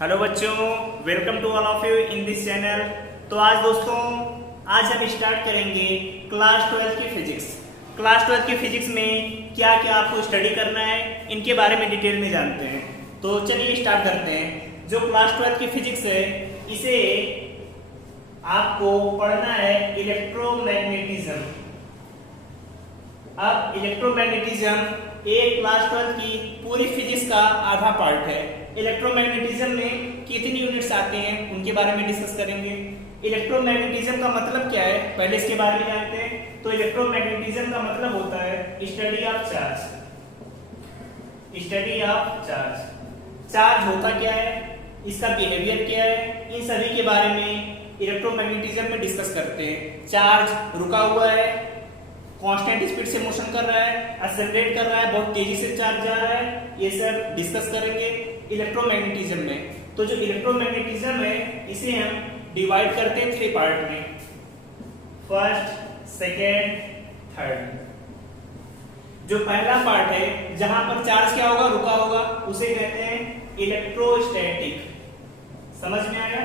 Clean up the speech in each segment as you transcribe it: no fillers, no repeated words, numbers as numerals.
Hello बच्चों, welcome to all of you in this channel. तो आज दोस्तों हम स्टार्ट करेंगे क्लास 12 की फिजिक्स। क्लास 12 की फिजिक्स में क्या क्या आपको स्टडी करना है इनके बारे में डिटेल में जानते हैं। तो चलिए स्टार्ट करते हैं। जो क्लास 12 की फिजिक्स है इसे आपको पढ़ना है इलेक्ट्रोमैग्नेटिज्म। अब इलेक्ट्रोमैग्नेटिज्म एक क्लास 12 की पूरी फिजिक्स का आधा पार्ट है। इलेक्ट्रोमैग्नेटिज्म में कितनी यूनिट्स आते हैं उनके बारे में डिस्कस करेंगे। इलेक्ट्रोमैग्नेटिज्म का मतलब क्या है पहले इसके बारे में जानते हैं। तो इलेक्ट्रोमैग्नेटिज्म का मतलब होता है study of charge. Study of charge. Charge होता क्या है, इसका बिहेवियर क्या है, इन सभी के बारे में इलेक्ट्रोमैग्नेटिज्म में डिस्कस करते हैं। चार्ज रुका हुआ है, कांस्टेंट स्पीड से मोशन कर रहा है, एक्सेलरेट कर रहा है, बहुत तेजी से चार्ज जा रहा है, ये सब डिस्कस करेंगे इलेक्ट्रोमैग्नेटिज्म में। तो जो इलेक्ट्रोमैग्नेटिज्म है इसे हम डिवाइड करते हैं 3 पार्ट में, फर्स्ट, सेकेंड, थर्ड। जो पहला पार्ट है जहां पर चार्ज क्या होगा, रुका होगा, उसे कहते हैं इलेक्ट्रोस्टैटिक। समझ में आया?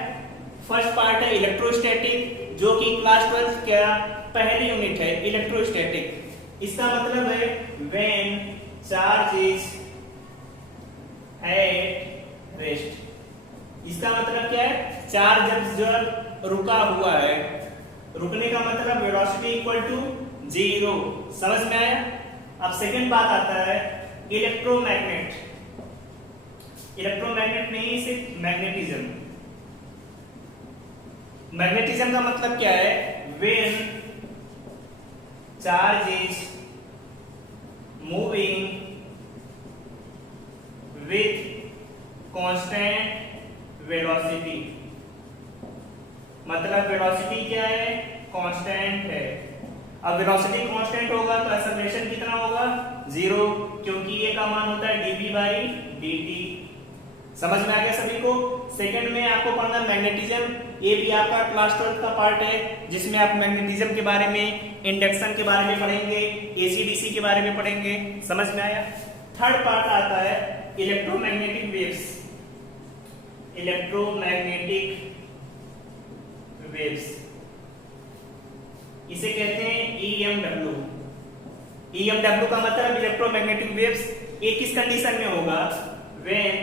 फर्स्ट पार्ट है इलेक्ट्रोस्टैटिक जो कि क्लास 12 का पहली यूनिट है इलेक्ट्रोस्टैटिक। इसका मतलब है when charge is at rest. इसका मतलब क्या है, चार्ज जब रुका हुआ है, रुकने का मतलब वेलोसिटी इक्वल टू 0। समझ में आया? अब सेकंड बात आता है इलेक्ट्रोमैग्नेट। इलेक्ट्रोमैग्नेट नहीं, सिर्फ मैग्नेटिज्म। मैग्नेटिज्म का मतलब क्या है, when charge is moving with constant velocity। मतलब वेलोसिटी क्या है, कांस्टेंट है। अब वेलोसिटी कांस्टेंट होगा तो एक्सेलरेशन कितना होगा, 0, क्योंकि ये का मान होता है dv/dt। समझ में आ गया सभी को? सेकंड में आपको पढ़ना मैग्नेटिज्म। ये भी आपका क्लास 12 का पार्ट है जिसमें आप मैग्नेटिज्म के बारे में, इंडक्शन के बारे में पढ़ेंगे, एसी डीसी के बारे में पढ़ेंगे। समझ में आया? थर्ड पार्ट आता है इलेक्ट्रोमैग्नेटिक वेव्स। इलेक्ट्रोमैग्नेटिक वेव्स इसे कहते हैं EMW। EMW का मतलब इलेक्ट्रोमैग्नेटिक वेव्स। ये किस कंडीशन में होगा, व्हेन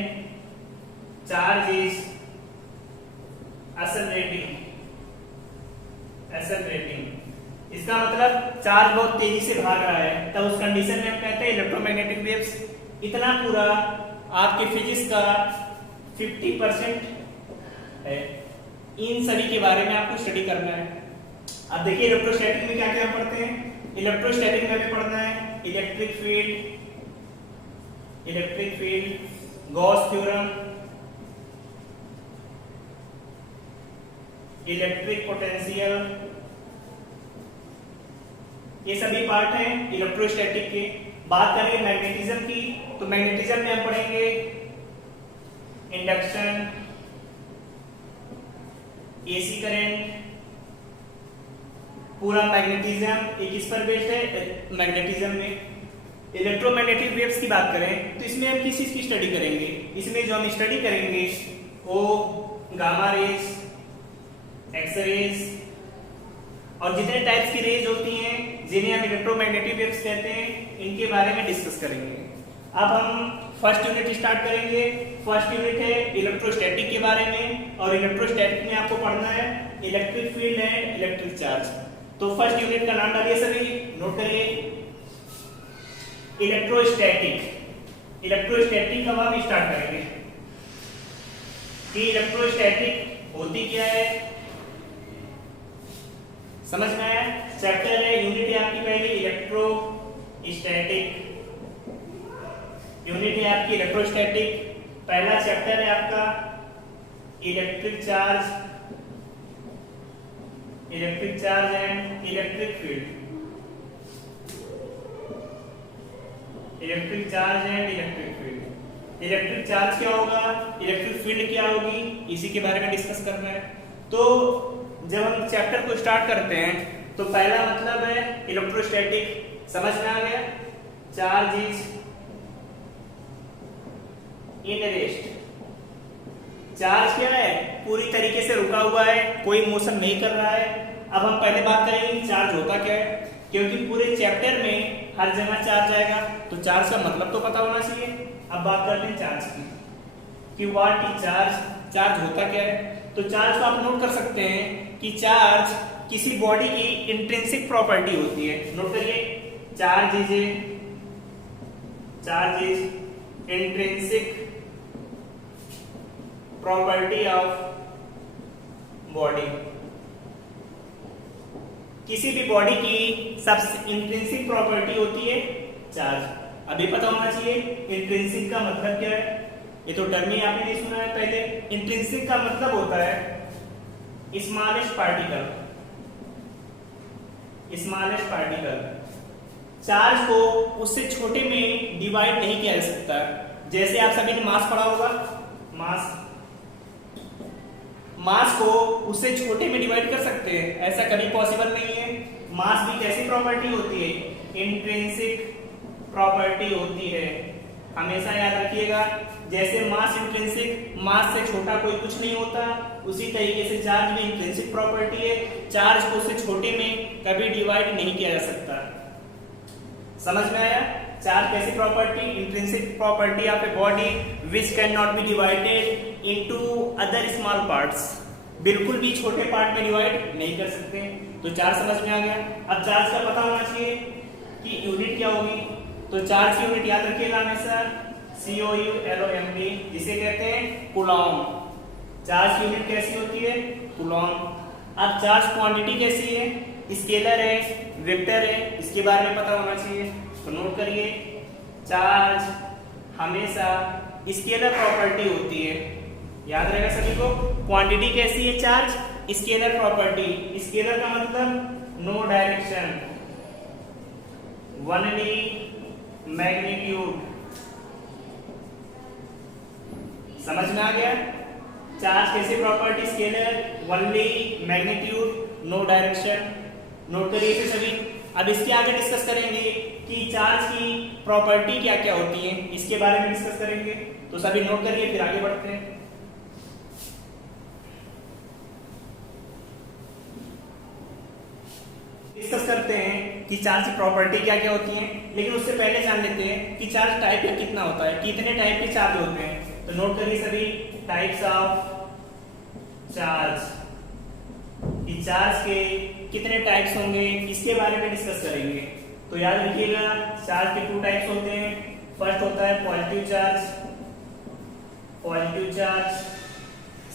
चार्ज इज एक्सेलरेटिंग। इसका मतलब चार्ज बहुत तेजी से भाग रहा है, तब उस कंडीशन में हम कहते हैं इलेक्ट्रोमैग्नेटिक वेव्स। इतना पूरा आपके फिजिक्स का 50% है। इन सभी के बारे में आपको स्टडी करना है। अब देखिए इलेक्ट्रोस्टैटिक में क्या क्या पढ़ते हैं। इलेक्ट्रोस्टैटिक में हमें पढ़ना है electric field, Gauss theorem, electric potential, ये सभी पार्ट हैं इलेक्ट्रोस्टैटिक के। बात करें मैग्नेटिज्म की, तो मैग्नेटिज्म में हम पढ़ेंगे इंडक्शन, एसी करंट, पूरा मैग्नेटिज्म एक किस पर बेस्ड है, मैग्नेटिज्म में। इलेक्ट्रोमैग्नेटिक वेव्स की बात करें तो इसमें हम किस चीज की स्टडी करेंगे, इसमें जो हम स्टडी करेंगे वो गामा रेज, एक्स रेज और जितने टाइप्स की रेज होती हैं जिन्हें हम इलेक्ट्रोमैग्नेटिक वेव्स कहते हैं, इनके बारे में डिस्कस करेंगे। अब हम फर्स्ट यूनिट स्टार्ट करेंगे। फर्स्ट यूनिट है इलेक्ट्रोस्टैटिक के बारे में, और इलेक्ट्रोस्टैटिक में आपको पढ़ना है electric field and electric charge. तो फर्स्ट यूनिट का नाम डालिए सभी, नोट करिए, इलेक्ट्रोस्टैटिक। इलेक्ट्रोस्टैटिक का हम स्टार्ट करेंगे कि इलेक्ट्रोस्टैटिक होती क्या है, समझ में आया? चैप्टर है, यूनिट है आपकी पहली इलेक्ट्रोस्टैटिक। यूनिट है आपकी इलेक्ट्रोस्टैटिक। पहला चैप्टर है आपका electric charge and electric field. Electric charge and electric field. Electric charge क्या होगा, इलेक्ट्रिक फील्ड क्या होगी, इसी के बारे में डिस्कस करना है। तो जब हम चैप्टर को स्टार्ट करते हैं तो पहला मतलब है इलेक्ट्रोस्टैटिक। समझ में आ गया? Charge is in rest. Charge क्या है, पूरी तरीके से रुका हुआ है, कोई मोशन नहीं कर रहा है। अब हम पहले बात करेंगे चार्ज होता क्या है, क्योंकि पूरे चैप्टर में हर जगह चार्ज आएगा, तो चार्ज का मतलब तो पता होना चाहिए। अब बात करते हैं चार्ज की, कि व्हाट इज चार्ज, चार्ज होता क्या है। तो चार्ज को आप नोट कर सकते हैं कि चार्ज किसी बॉडी की इंट्रिंसिक प्रॉपर्टी होती है। नोट करिए, charge is intrinsic property of body. किसी भी बॉडी की सबसे इंट्रिंसिक प्रॉपर्टी होती है चार्ज। अभी पता होना चाहिए इंट्रिंसिक का मतलब क्या है, ये तो टर्म ही आपने नहीं सुना है पहले। इंट्रिंसिक का मतलब होता है smallest particle. Smallest particle charge को उससे छोटे में डिवाइड नहीं किया जा सकता। जैसे आप सभी ने मास पढ़ा होगा, मास को उससे छोटे में डिवाइड कर सकते हैं, ऐसा कभी पॉसिबल नहीं है। मास भी कैसी प्रॉपर्टी होती है, इंट्रिंसिक प्रॉपर्टी होती है, हमेशा याद रखिएगा। जैसे मास इंट्रिंसिक, मास से छोटा कोई कुछ नहीं होता, उसी तरीके से चार्ज भी इंट्रिंसिक प्रॉपर्टी है। चार्ज को उससे छोटे में कभी डिवाइड नहीं किया जा सकता। समझ में आया? चार्ज कैसी property, intrinsic property of a body which can not be divided into other small parts, बिल्कुल भी छोटे पार्ट में डिवाइड नहीं कर सकते। तो चार्ज समझ में आ गया। अब चार्ज का पता होना चाहिए कि यूनिट क्या होगी। तो चार्ज की यूनिट याद रखिएगा हमेशा, COULOMB, जिसे कहते हैं कूलॉम। चार्ज की यूनिट कैसी होती है, कूलॉम। अब चार्ज क्वांटिटी कैसी है, स्केलर है, वेक्टर है, इसके बारे में पता होना चाहिए। तो नोट करिए, चार्ज हमेशा स्केलर प्रॉपर्टी होती है, याद रहेगा सभी को। क्वांटिटी कैसी है, चार्ज स्केलर प्रॉपर्टी। स्केलर का मतलब नो डायरेक्शन, ओनली मैग्नीट्यूड। समझ में आ गया? चार्ज कैसी property, scalar, only magnitude, no direction. Note करिए इसे सभी। अब इसके आगे डिस्कस करेंगे कि चार्ज की प्रॉपर्टी क्या क्या होती है, इसके बारे में डिस्कस करेंगे। तो सभी नोट करिए, फिर आगे बढ़ते हैं। डिस्कस करते हैं कि चार्ज की प्रॉपर्टी क्या क्या होती है, लेकिन उससे पहले जान लेते हैं कि चार्ज टाइप का कितना होता है, कितने टाइप के चार्ज होते हैं। तो नोट करिए सभी, टाइप्स ऑफ चार्ज, कि चार्ज के कितने टाइप्स होंगे, इसके बारे में डिस्कस करेंगे। तो याद रखिएगा, चार्ज के 2 टाइप्स होते हैं। फर्स्ट होता है positive charge, positive charge.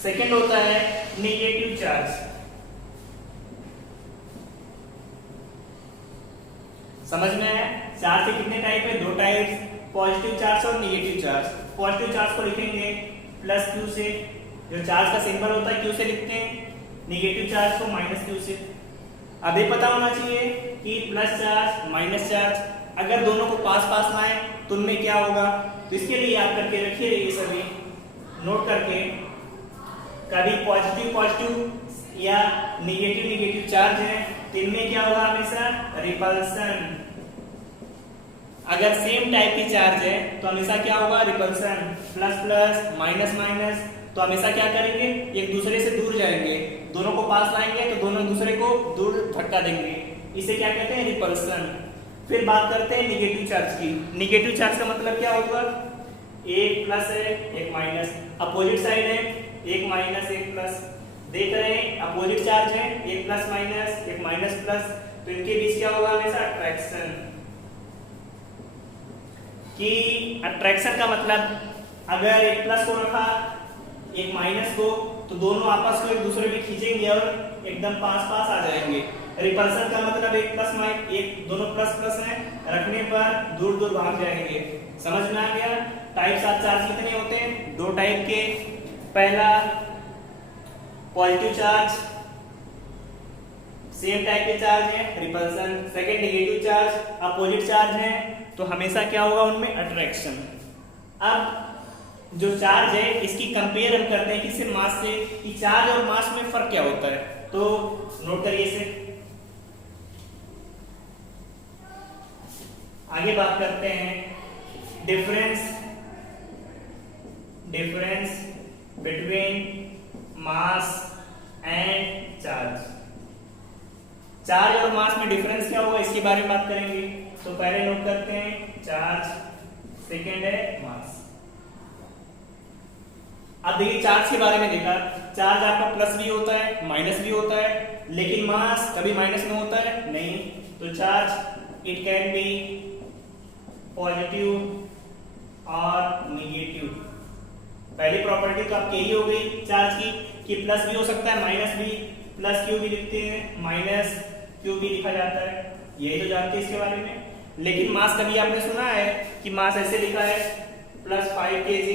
Second होता है नेगेटिव चार्ज। समझ में आया? चार्ज के कितने टाइप है, 2 टाइप, पॉजिटिव चार्ज और नेगेटिव चार्ज। पॉजिटिव चार्ज को लिखेंगे प्लस Q से, जो चार्ज का सिंबल होता है Q से लिखते हैं। नेगेटिव चार्ज को माइनस Q से। अब ये पता होना चाहिए कि प्लस चार्ज माइनस चार्ज अगर दोनों को पास पास लाए तो उनमें क्या होगा। तो इसके लिए याद करके रखिए ये सभी, नोट करके, कभी पॉजिटिव पॉजिटिव या नेगेटिव नेगेटिव चार्ज है, इनमें क्या होगा हमेशा, रिपल्सन। अगर सेम टाइप की चार्ज है तो हमेशा क्या होगा, repulsion. Plus plus minus minus, तो हमेशा क्या करेंगे, एक दूसरे से दूर जाएंगे, दोनों को पास लाएंगे तो दोनों दूसरे को दूर धक्का देंगे, इसे क्या कहते हैं, रिपल्सन। फिर बात करते हैं नेगेटिव चार्ज की। नेगेटिव चार्ज का मतलब क्या होगा, एक प्लस है एक माइनस, अपोजिट साइड है, एक माइनस एक प्लस। देख रहे हैं अपोजिट चार्ज है, एक प्लस माइनस एक माइनस प्लस, तो इनके बीच क्या होगा हमेशा, अट्रैक्शन। कि अट्रैक्शन का मतलब अगर एक प्लस को रखा एक माइनस को, तो दोनों आपस में एक दूसरे में खींचेंगे और एकदम पास पास आ जाएंगे। रिपल्सन का मतलब एक प्लस माइनस, एक दोनों प्लस प्लस है, रखने पर दूर दूर भाग जाएंगे। समझ में आ गया? टाइप्स ऑफ चार्ज कितने होते हैं, 2 टाइप के। पहला पॉजिटिव चार्ज, सेम टाइप के चार्ज है, repulsion. Second negative charge, opposite charge है, तो हमेशा क्या होगा उनमें, अट्रैक्शन। अब जो चार्ज है इसकी कंपेयर हम करते हैं किससे, मास से, कि चार्ज और मास में फर्क क्या होता है। तो नोट करिए इसे। आगे बात करते हैं difference between mass and charge. Charge और मास में डिफरेंस क्या होगा इसके बारे में बात करेंगे। तो पहले नोट करते हैं चार्ज, सेकेंड है मास। अब देखिए चार्ज के बारे में देखा, चार्ज आपका प्लस भी होता है माइनस भी होता है, लेकिन मास कभी माइनस में होता है नहीं। तो charge it can be positive और निगेटिव। पहली प्रॉपर्टी तो आपकी यही हो गई चार्ज की कि प्लस भी हो सकता है माइनस भी, प्लस क्यू भी लिखते हैं माइनस क्यू भी लिखा जाता है, यही तो जानते हैं इसके बारे में। लेकिन मास कभी आपने सुना है कि मास ऐसे लिखा है +5 kg,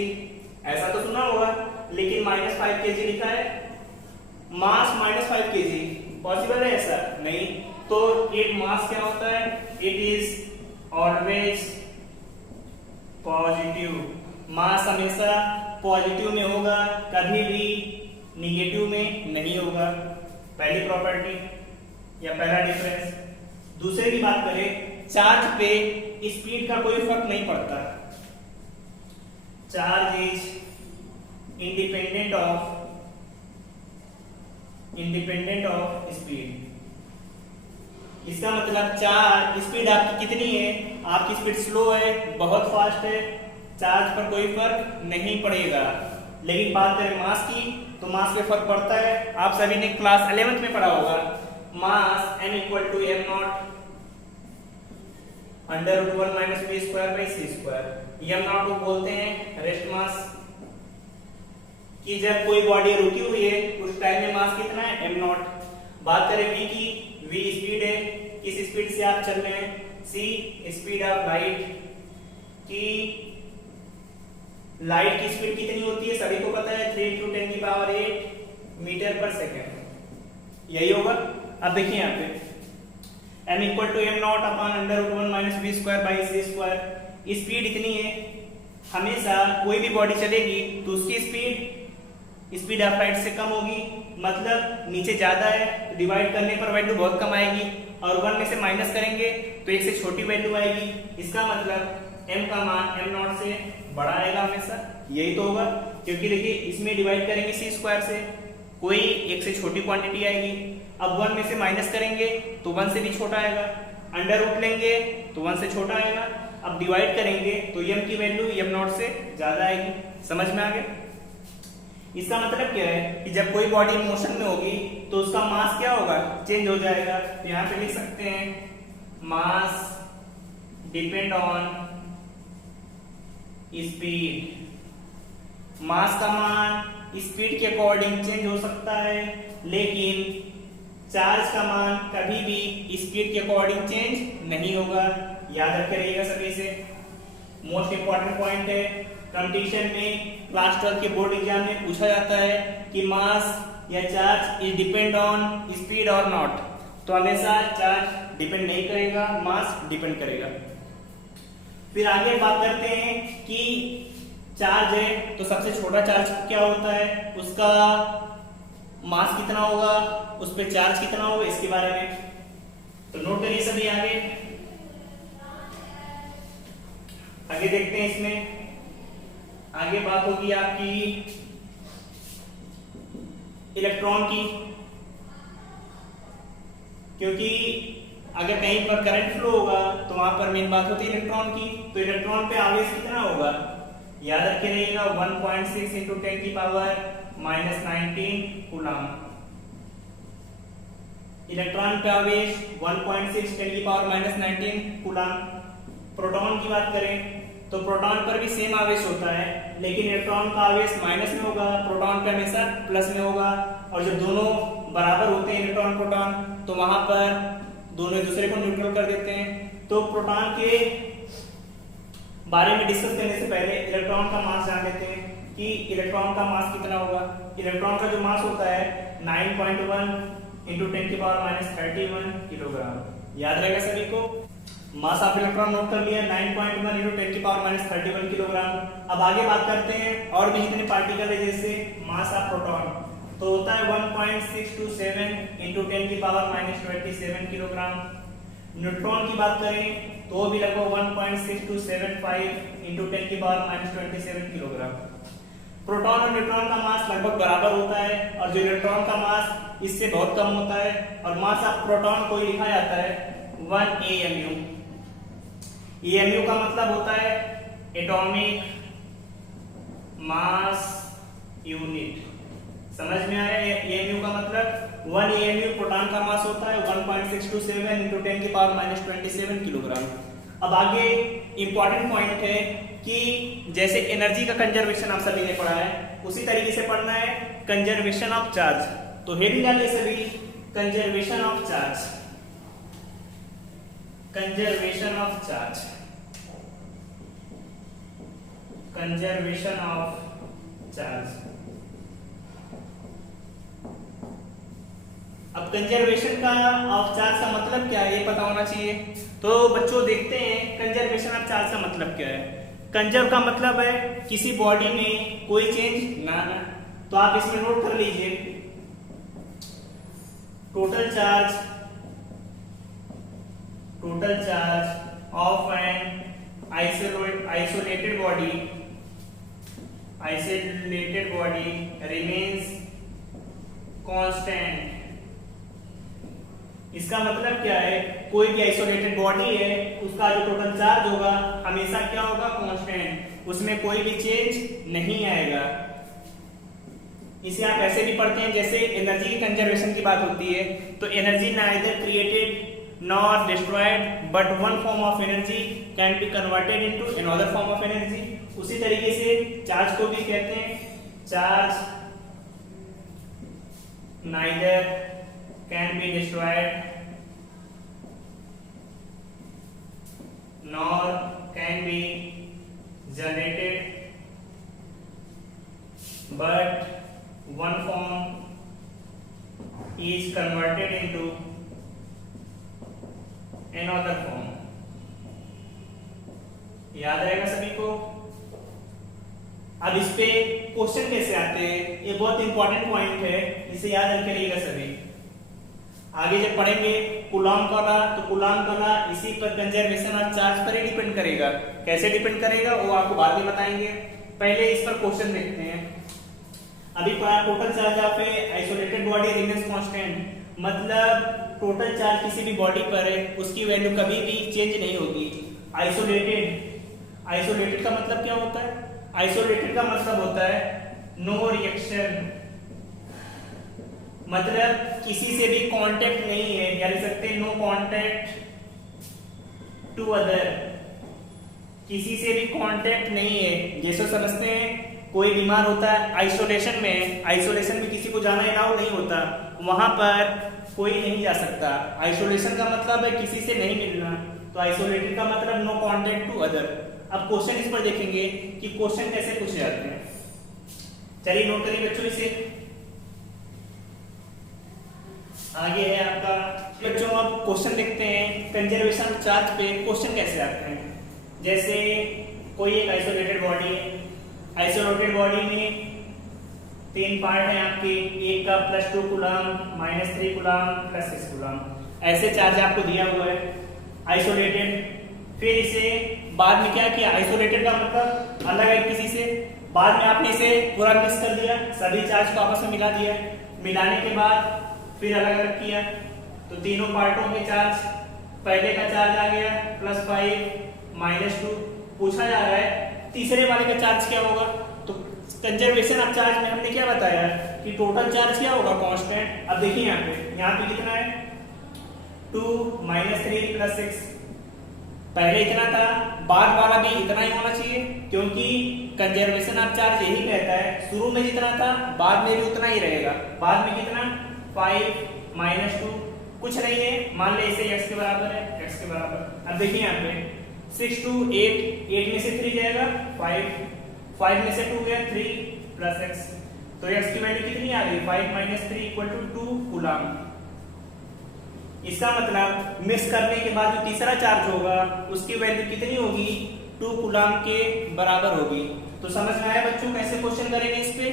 ऐसा तो सुना होगा, लेकिन -5 kg लिखा है। मास -5 kg पॉसिबल है ऐसा नहीं। तो एक मास क्या होता है, इट इज ऑलवेज पॉजिटिव। मास हमेशा पॉजिटिव में होगा, कभी भी निगेटिव में नहीं होगा। पहली प्रॉपर्टी या पहला डिफरेंस। दूसरे की बात करें, चार्ज पे स्पीड का कोई फर्क नहीं पड़ता। Charge is independent of speed. इसका मतलब चार्ज स्पीड आपकी कितनी है, आपकी स्पीड स्लो है बहुत फास्ट है, चार्ज पर कोई फर्क नहीं पड़ेगा। लेकिन बात करें मास की, तो मास पे फर्क पड़ता है। आप सभी ने क्लास 11th में पढ़ा होगा, मास m = m0 √1 - v²/c²। m0 को बोलते हैं रेस्ट मास, कि जब कोई बॉडी रुकी हुई है उस टाइम में मास कितना है m0। बात करें v की, v स्पीड है, किस स्पीड से आप चल रहे हैं, c स्पीड ऑफ लाइट। की लाइट की स्पीड कितनी होती है सभी को पता है, 3 × 10⁸ मीटर/सेकंड, यही होगा। अब देखिए यहाँ पे m = m0 √1 - v²/c²। स्पीड इतनी है, हमेशा कोई भी बॉडी चलेगी तो उसकी स्पीड ऑफ लाइट से कम होगी, मतलब नीचे ज्यादा है तो डिवाइड करने पर वैल्यू बहुत कम आएगी, और 1 में से माइनस करेंगे तो 1 से छोटी वैल्यू आएगी। इसका मतलब m का मान m0 से बड़ा आएगा हमेशा, यही तो होगा। क्योंकि देखिए इसमें डिवाइड करेंगे c² से, कोई 1 से छोटी क्वांटिटी आएगी। अब 1 में से माइनस करेंगे तो 1 से भी छोटा आएगा, अंडर रूट लेंगे तो 1 से छोटा आएगा। अब डिवाइड करेंगे तो m की वैल्यू m0 से ज्यादा आएगी। समझ में आ गया? इसका मतलब क्या है कि जब कोई बॉडी मोशन में होगी तो उसका मास क्या होगा, चेंज हो जाएगा। तो यहाँ पे लिख सकते हैं मास डिपेंड ऑन स्पीड। मास का मान स्पीड के अकॉर्डिंग चेंज हो सकता है, लेकिन चार्ज का मान कभी भी स्पीड के अकॉर्डिंग चेंज नहीं होगा। याद रखे रहिएगा सभी से, मोस्ट इंपॉर्टेंट पॉइंट है। कंपटीशन में क्लास 12 के बोर्ड एग्जाम में पूछा जाता है कि मास या charge is depend on speed और नॉट। तो हमेशा चार्ज डिपेंड नहीं करेगा, मास डिपेंड करेगा। फिर आगे बात करते हैं कि चार्ज है तो सबसे छोटा चार्ज क्या होता है, उसका मास कितना होगा, उस पर चार्ज कितना होगा, इसके बारे में तो नोट करिए सभी। आगे देखते हैं। इसमें आगे बात होगी आपकी इलेक्ट्रॉन की, क्योंकि अगर कहीं पर करंट फ्लो होगा तो वहां पर मेन बात होती है इलेक्ट्रॉन की। तो इलेक्ट्रॉन पे आवेश कितना होगा, याद रखे रहिएगा 1.6 × 10⁻⁻19 कूलम। इलेक्ट्रॉन पे आवेश 1.6 × 10⁻⁻19 कूलम। प्रोटॉन की बात करें तो प्रोटॉन पर भी सेम आवेश होता है, लेकिन इलेक्ट्रॉन का आवेश माइनस में होगा, प्रोटॉन पे हमेशा प्लस में होगा। और जब दोनों बराबर होते हैं इलेक्ट्रॉन प्रोटॉन, तो वहां पर दोनों एक दूसरे को न्यूट्रल कर देते हैं। तो प्रोटॉन के बारे में डिस्कस करने से पहले इलेक्ट्रॉन का मास जान लेते हैं कि इलेक्ट्रॉन का मास कितना होगा। इलेक्ट्रॉन का जो मास होता है 9.1 × 10⁻31 किलोग्राम। याद रहेगा सभी को। मास ऑफ इलेक्ट्रॉन नोट कर लिया 9.1 × 10⁻31 किलोग्राम। अब आगे बात करते हैं और भी जितने पार्टिकल है, जैसे मास ऑफ प्रोटॉन तो होता है 1.627 × 10⁻27 किलोग्राम। न्यूट्रॉन की बात करें तो भी लगभग 1.6275 × 10⁻27 किलोग्राम। प्रोटॉन और न्यूट्रॉन का मास लगभग बराबर होता है और जो इलेक्ट्रॉन का मास इससे बहुत कम होता है और मास ऑफ प्रोटॉन को लिखा जाता है 1 AMU। AMU का मतलब होता है एटॉमिक मास यूनिट। समझ में आया? AMU का मतलब 1 AMU प्रोटॉन का मास होता है 1.627 × 10⁻27 किलोग्राम। अब आगे इंपॉर्टेंट पॉइंट है कि जैसे एनर्जी का कंजर्वेशन आप सभी ने पढ़ा है उसी तरीके से पढ़ना है कंजर्वेशन ऑफ चार्ज। तो हेडिंग डालिए सभी, conservation of charge, conservation of charge, conservation of charge. अब कंजर्वेशन का ऑफ चार्ज का मतलब क्या है ये पता होना चाहिए। तो बच्चों देखते हैं कंजर्वेशन ऑफ चार्ज का मतलब क्या है। कंजर्व का मतलब है किसी बॉडी में कोई चेंज ना आना। तो आप इसमें नोट कर लीजिए, total charge of an isolated body remains constant. इसका मतलब क्या है, कोई भी आइसोलेटेड बॉडी है उसका जो टोटल चार्ज होगा हमेशा क्या होगा, कांस्टेंट, उसमें कोई भी चेंज नहीं आएगा। इसे आप ऐसे भी पढ़ते हैं जैसे एनर्जी की कंजर्वेशन की बात होती है तो energy neither created nor destroyed but one form of energy can be converted into another form of energy. उसी तरीके से चार्ज को भी कहते हैं charge neither can be destroyed nor can be generated but one form is converted into another form। याद रहेगा सभी को। अब इस पे क्वेश्चन कैसे आते हैं ये बहुत इंपॉर्टेंट पॉइंट है, इसे याद रख रखिएगा सभी। आगे जब पढ़ेंगे कूलॉम का लॉ तो कूलॉम का लॉ इसी पर कंजर्वेशन ऑफ चार्ज पर ही डिपेंड करेगा। कैसे डिपेंड करेगा वो आपको बाद में बताएंगे, पहले इस पर क्वेश्चन देखते हैं। अभी पढ़ा total charge of A isolated body remains constant, मतलब टोटल चार्ज किसी भी बॉडी पर है उसकी वैल्यू कभी भी चेंज नहीं होगी। आइसोलेटेड का मतलब क्या होता है, आइसोलेटेड का मतलब होता है नो रिएक्शन, मतलब किसी से भी कांटेक्ट नहीं है, या लिख सकते हैं नो कांटेक्ट टू अदर, किसी से भी कांटेक्ट नहीं है। जैसे समझते हैं कोई बीमार होता है आइसोलेशन में, आइसोलेशन में किसी को जाना अलाउ नहीं होता, वहां पर कोई नहीं जा सकता। आइसोलेशन का मतलब है किसी से नहीं मिलना, तो आइसोलेटेड का मतलब नो कांटेक्ट टू अदर। अब क्वेश्चन इस पर देखेंगे कि क्वेश्चन कैसे पूछे जाते हैं। चलिए नोट करिए बच्चों इसे। आगे है आपका बच्चों, अब क्वेश्चन देखते हैं कंजर्वेशन चार्ज पे क्वेश्चन कैसे आते हैं। जैसे कोई एक आइसोलेटेड बॉडी है, आइसोलेटेड बॉडी में 3 पार्ट है आपके, एक का +2 कूलम, -3 कूलम, +6 कूलम, ऐसे चार्ज आपको दिया हुआ है आइसोलेटेड। फिर इसे बाद में क्या किया, आइसोलेटेड का मतलब अलग है किसी से, बाद में आपने इसे पूरा मिक्स कर दिया, सभी चार्ज को आपस में मिला दिया, मिलाने के बाद फिर अलग अलग किया तो तीनों पार्टों में चार्ज, पहले का चार्ज आ गया +5 -2, पूछा जा रहा है तीसरे वाले का चार्ज क्या होगा। तो कंजर्वेशन ऑफ चार्ज में हमने क्या बताया कि टोटल चार्ज क्या होगा, कांस्टेंट। अब देखिए यहाँ पे कितना है 2 -3 +6, पहले इतना था, बाद वाला भी इतना ही होना चाहिए, क्योंकि कंजर्वेशन ऑफ चार्ज यही कहता है शुरू में जितना था बाद में भी उतना ही रहेगा। बाद में कितना 5 -2 कुछ नहीं है, मान ले इसे x के बराबर है, x के बराबर। अब देखिए यहाँ पे 6 2 8 में से 3 जाएगा 5 में से 2 गया 3 + x, तो x की वैल्यू कितनी आ गई 5 - 3 = 2 कूलम। इसका मतलब मिक्स करने के बाद जो तीसरा चार्ज होगा उसकी वैल्यू कितनी होगी 2 कूलम के बराबर होगी। तो समझ में आया बच्चों कैसे क्वेश्चन करेंगे इस पे।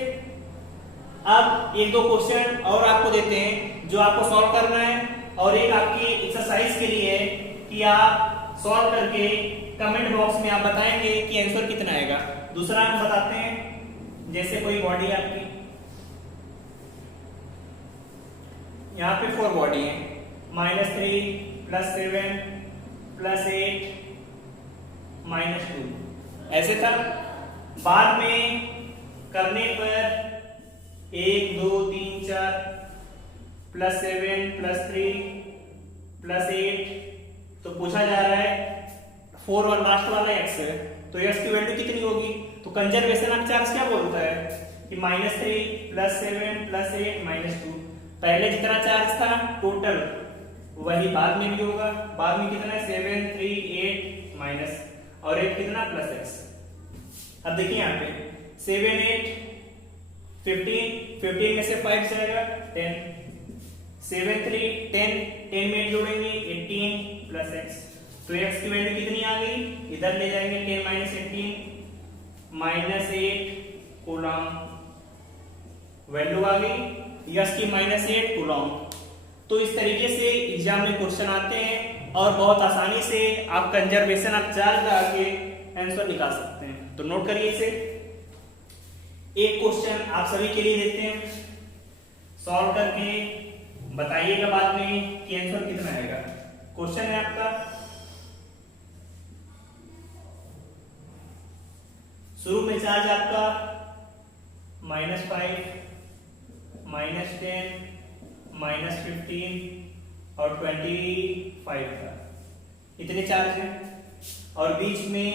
अब 1-2 क्वेश्चन और आपको देते हैं जो आपको सॉल्व करना है, और एक आपकी एक्सरसाइज के लिए है कि आप सॉल्व करके कमेंट बॉक्स में आप बताएंगे कि आंसर कितना आएगा। दूसरा हम बताते हैं जैसे कोई बॉडी है आपकी, यहाँ पे 4 बॉडी है, -3 +7 +8 -2 ऐसे था। बाद में करने पर 1 2 3 4 +7 +3 +8, तो पूछा जा रहा है 4 और लास्ट वाला x है, तो x की वैल्यू कितनी होगी? तो कंजर्वेशन ऑफ चार्ज क्या बोलता है कि -3 +7 +8 -2, पहले जितना चार्ज था टोटल वही बाद में भी होगा। बाद में कितना है? 7 3 8 माइनस और 8 कितना +x। अब देखिए यहाँ पे 7 8 15 में से 5 जाएगा 10, 7 3 10 10 में जोड़ेंगे 18 +x, तो x की वैल्यू कितनी आ गई? इधर ले जाएंगे 10 -18 -8 कूलम वैल्यू आ गई, यस की -8 कूलम। तो इस तरीके से एग्जाम में क्वेश्चन आते हैं और बहुत आसानी से आप कंजर्वेशन ऑफ चार्ज लगा के आंसर निकाल सकते हैं। तो नोट करिए इसे। एक क्वेश्चन आप सभी के लिए देते हैं, सॉल्व करके बताइएगा बाद में कि आंसर कितना आएगा। क्वेश्चन है आपका, शुरू में चार्ज आपका -5 -10 -15 और 25 था, इतने चार्ज हैं। और बीच में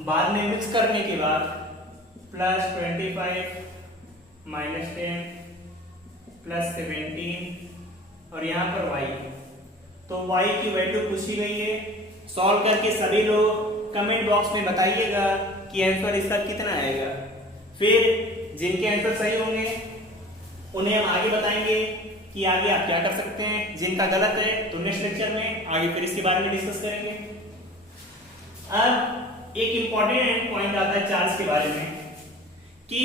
बाद में मिक्स करने के बाद +25 -10 +17 और यहाँ पर y, तो y की वैल्यू पूछी गई है। सॉल्व करके सभी लोग कमेंट बॉक्स में बताइएगा कि आंसर इसका कितना आएगा। फिर जिनके आंसर सही होंगे उन्हें हम आगे बताएंगे कि आगे आप क्या कर सकते हैं। जिनका गलत है तो नेक्स्ट लेक्चर में आगे फिर इसके बारे में डिस्कस करेंगे। अब एक इंपॉर्टेंट पॉइंट आता है चार्ज के बारे में कि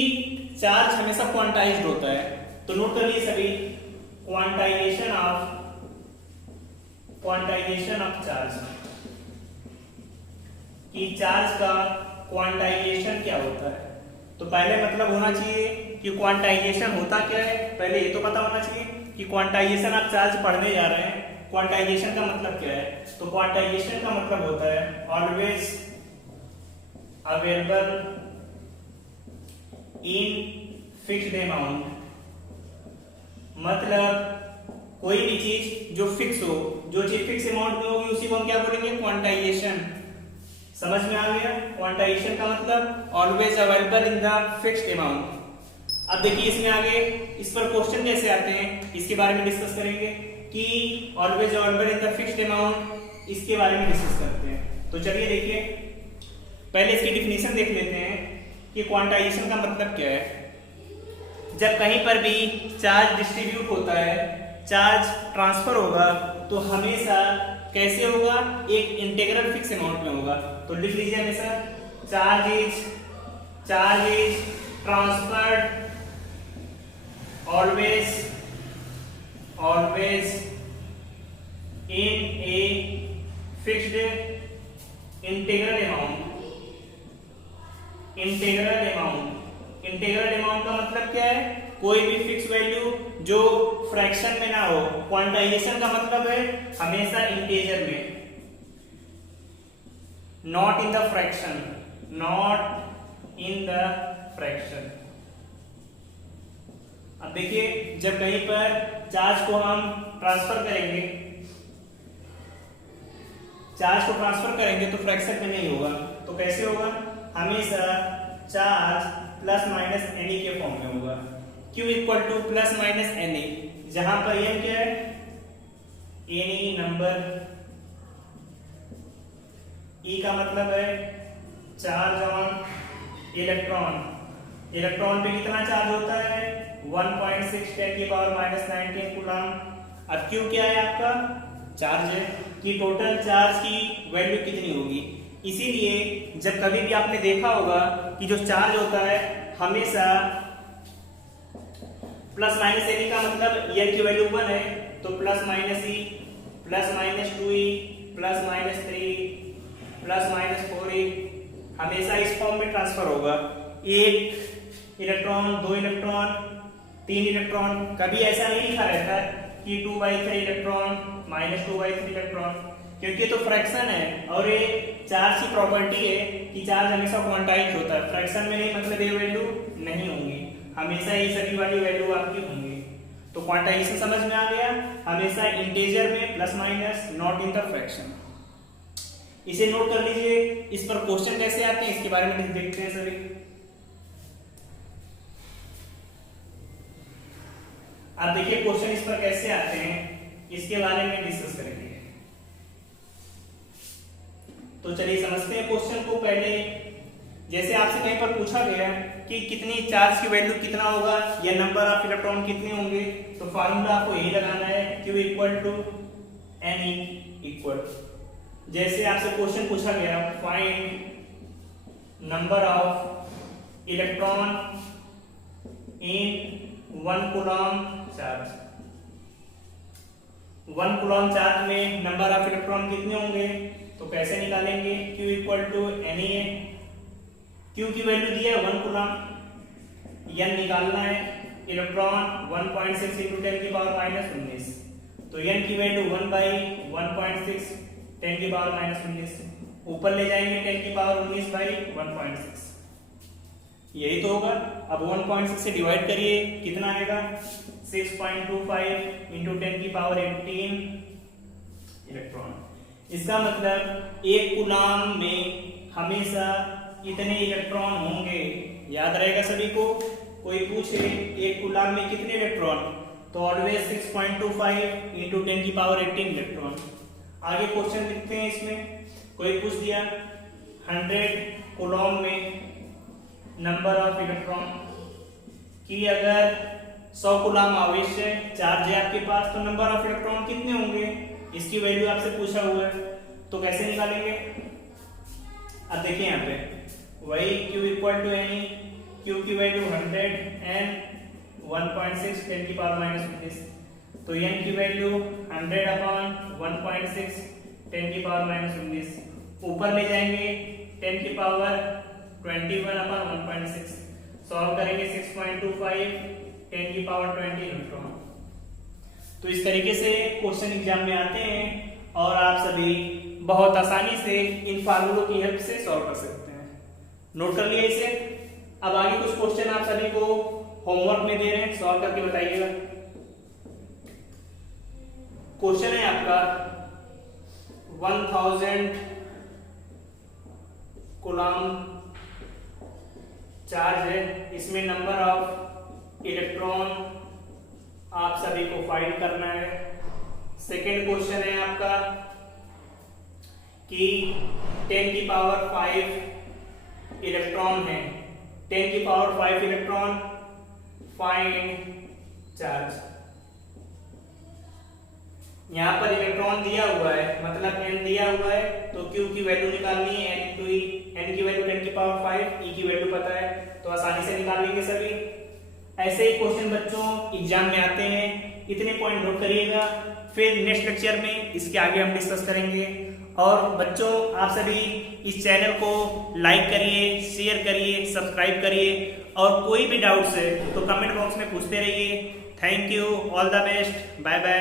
चार्ज हमेशा क्वांटाइज्ड होता है। तो नोट कर लिए सभी, क्वांटाइजेशन ऑफ चार्ज, कि चार्ज का क्वांटाइजेशन क्या होता है। तो पहले मतलब होना चाहिए कि क्वांटाइजेशन होता क्या है, पहले ये तो पता होना चाहिए कि क्वांटाइजेशन ऑफ चार्ज पढ़ने जा रहे हैं। क्वांटाइजेशन का मतलब क्या है? तो क्वांटाइजेशन का मतलब होता है always available in fixed amount, मतलब कोई भी चीज जो फिक्स हो, जो चीज फिक्स अमाउंट में होगी उसी को हम क्या बोलेंगे? क्वांटाइजेशन। समझ में आ गया? क्वांटाइजेशन का मतलब always available in the fixed amount. अब देखिए इसमें आगे इस पर क्वेश्चन कैसे आते हैं इसके बारे में डिस्कस करेंगे कि always available in the fixed amount, इसके बारे में डिस्कस करते हैं। तो चलिए देखिए, पहले इसकी डिफिनीशन देख लेते हैं कि क्वांटाइजेशन का मतलब क्या है। जब कहीं पर भी चार्ज डिस्ट्रीब्यूट होता है, चार्ज ट्रांसफर होगा, तो हमेशा कैसे होगा? एक इंटीग्रल फिक्स अमाउंट में होगा। तो लिख लीजिए हमेशा charge is transferred always in a fixed integral amount का मतलब क्या है? कोई भी फिक्स वैल्यू जो फ्रैक्शन में ना हो। क्वांटाइजेशन का मतलब है हमेशा इंटीजर में, नॉट इन द फ्रैक्शन। अब देखिए, जब कहीं पर चार्ज को हम ट्रांसफर करेंगे तो फ्रैक्शन में नहीं होगा। तो कैसे होगा? हमेशा चार्ज ±NE के फॉर्म में होगा। Q = ±NE, जहां पर n क्या है? NE नंबर, E का मतलब है चार्ज ऑन इलेक्ट्रॉन। इलेक्ट्रॉन पे कितना चार्ज होता है? 1.6 10⁻⁻19 कूलम। अब Q क्या है? आपका चार्ज है कि टोटल चार्ज की वैल्यू कितनी होगी। इसीलिए जब कभी भी आपने देखा होगा कि जो चार्ज होता है हमेशा ±NE का मतलब n की वैल्यू 1 है, तो ±E ±2E ±3 ±4E हमेशा इस फॉर्म में ट्रांसफर होगा। 1 इलेक्ट्रॉन, 2 इलेक्ट्रॉन, 3 इलेक्ट्रॉन। कभी ऐसा नहीं लिखा रहता कि 2/3 इलेक्ट्रॉन माइनस 2/3 इलेक्ट्रॉन, क्योंकि तो फ्रैक्शन है और ये चार्ज की प्रॉपर्टी है कि चार्ज हमेशा क्वांटाइज होता है। फ्रैक्शन में नहीं मतलब ये वैल्यू नहीं होंगी, हमेशा ये सभी वाली वैल्यू आपकी होंगी। तो क्वांटाइजेशन समझ में आ गया, हमेशा इंटीजर में plus minus, not in the fraction. इसे नोट कर लीजिए। इस पर क्वेश्चन कैसे आते हैं इसके बारे में देखते हैं सभी। आप देखिए क्वेश्चन इस पर कैसे आते हैं, इसके बारे में डिस्कस करेंगे। तो चलिए समझते हैं क्वेश्चन को। पहले जैसे आपसे कहीं पर पूछा गया कि कितनी चार्ज की वैल्यू कितना होगा या नंबर ऑफ इलेक्ट्रॉन कितने होंगे, तो फार्मूला आपको यही लगाना है, Q equal to Ne equal. जैसे आपसे क्वेश्चन पूछा गया find number of electron in 1 coulomb charge. 1 coulomb charge में नंबर ऑफ इलेक्ट्रॉन कितने होंगे, तो कैसे निकालेंगे? Q equal to Na। Q की वैल्यू दी है 1 कूलम, N निकालना है, इलेक्ट्रॉन 1.6 इंटू 10 की पावर माइनस 19, तो N की वैल्यू 1/1.6 10 की पावर माइनस 19, ऊपर ले जाएंगे 10 की पावर 19/1.6, यही तो होगा। अब 1.6 से डिवाइड करिए, कितना आएगा? 6.25 इंटू 10 की पावर 18 इलेक्ट्रॉन। इसका मतलब 1 कूलम में हमेशा इतने इलेक्ट्रॉन होंगे। याद रहेगा सभी को। कोई पूछे 1 कूलम में कितने इलेक्ट्रॉन, तो ऑलवेज 6.25 इंटू 10 की पावर 18 इलेक्ट्रॉन। आगे क्वेश्चन लिखते हैं। इसमें कोई पूछ दिया 100 कूलम में नंबर ऑफ इलेक्ट्रॉन की, अगर 100 कूलम आवेश चार्ज है आपके पास, तो नंबर ऑफ इलेक्ट्रॉन कितने होंगे, इसकी वैल्यू आपसे पूछा हुआ है, तो कैसे निकालेंगे? अब देखिए यहाँ पे वही Q equal to Ne, Q की वैल्यू 100 and 1.6 10 की पावर माइनस 19, तो N की वैल्यू 100 अपॉन 1.6 10 की पावर माइनस 19, ऊपर ले जाएंगे 10 की पावर 21 अपॉन 1.6, सॉल्व करेंगे 6.25 10 की पावर 20 इलेक्ट्रॉन। तो इस तरीके से क्वेश्चन एग्जाम में आते हैं और आप सभी बहुत आसानी से इन फार्मूलों की हेल्प से सॉल्व कर सकते हैं। नोट कर लिया इसे। अब आगे कुछ क्वेश्चन आप सभी को होमवर्क में दे रहे हैं, सॉल्व करके बताइएगा। क्वेश्चन है आपका 1000 कूलम चार्ज है, इसमें नंबर ऑफ इलेक्ट्रॉन आप सभी को फाइंड करना है। सेकेंड क्वेश्चन है आपका कि 10 की पावर 5 इलेक्ट्रॉन है, 10 की पावर 5 इलेक्ट्रॉन फाइंड चार्ज। यहां पर इलेक्ट्रॉन दिया हुआ है, मतलब n दिया हुआ है, तो Q की वैल्यू निकालनी है, n इंटू E, n की वैल्यू 10 की पावर 5, E की वैल्यू पता है, तो आसानी से निकाल लेंगे सभी। ऐसे ही क्वेश्चन बच्चों एग्जाम में आते हैं, इतने पॉइंट नोट करिएगा। फिर नेक्स्ट लेक्चर में इसके आगे हम डिस्कस करेंगे। और बच्चों आप सभी इस चैनल को लाइक करिए, शेयर करिए, सब्सक्राइब करिए, और कोई भी डाउट्स है तो कमेंट बॉक्स में पूछते रहिए। Thank you, all the best, bye bye.